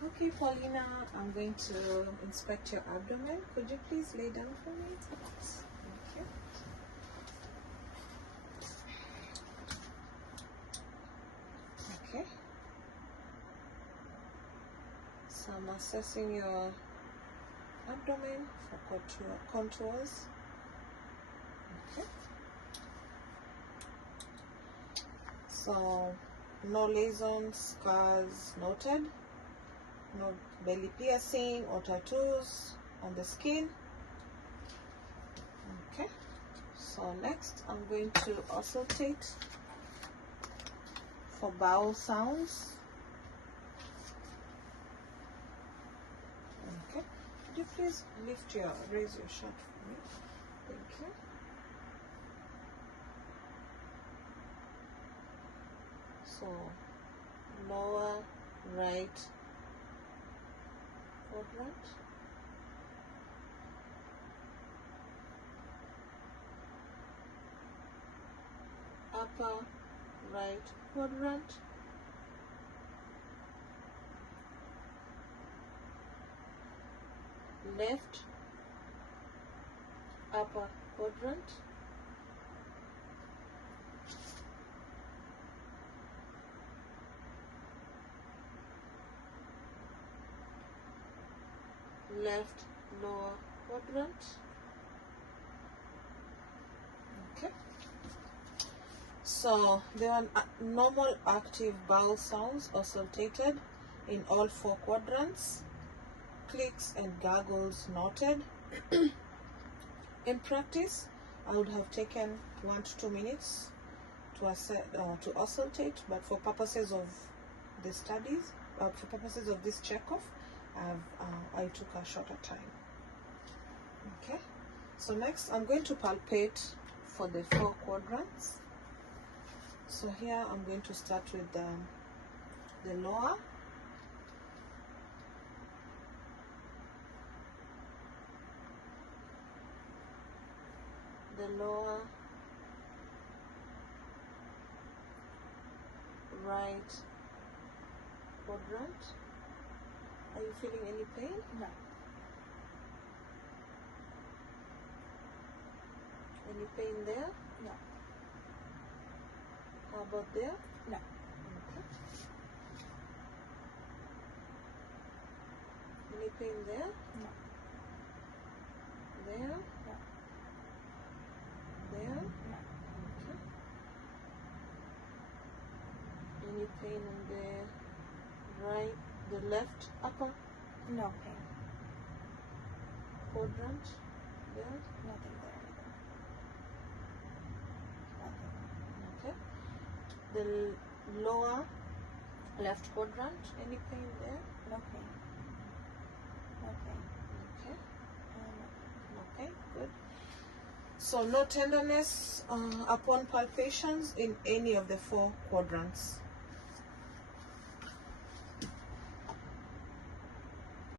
Okay, Paulina, I'm going to inspect your abdomen. Could you please lay down for me? Thank you. Okay. So I'm assessing your abdomen for contours. Okay. So no lesions, scars noted. No belly piercing or tattoos on the skin. Okay, so next I'm going to auscultate for bowel sounds. Okay, could you please raise your shirt for me? Thank you. So lower right quadrant, upper right quadrant, left upper quadrant, left lower quadrant. Okay, so there are normal active bowel sounds auscultated in all 4 quadrants. Clicks and gargles noted. In practice, I would have taken 1 to 2 minutes to auscultate, but for purposes of the studies, for purposes of this checkoff, I took a shorter time. Okay, so next I'm going to palpate for the 4 quadrants. So here I'm going to start with the lower. The lower right quadrant. Are you feeling any pain? No. Any pain there? No. How about there? No. Okay. Any pain there? No. There? No. There? No. Okay. Any pain in the left upper No pain. quadrant? There? Nothing there either. Nothing. Okay. The lower left quadrant, any pain there? No pain. No pain. Okay. No. Okay, good. So no tenderness upon palpations in any of the 4 quadrants.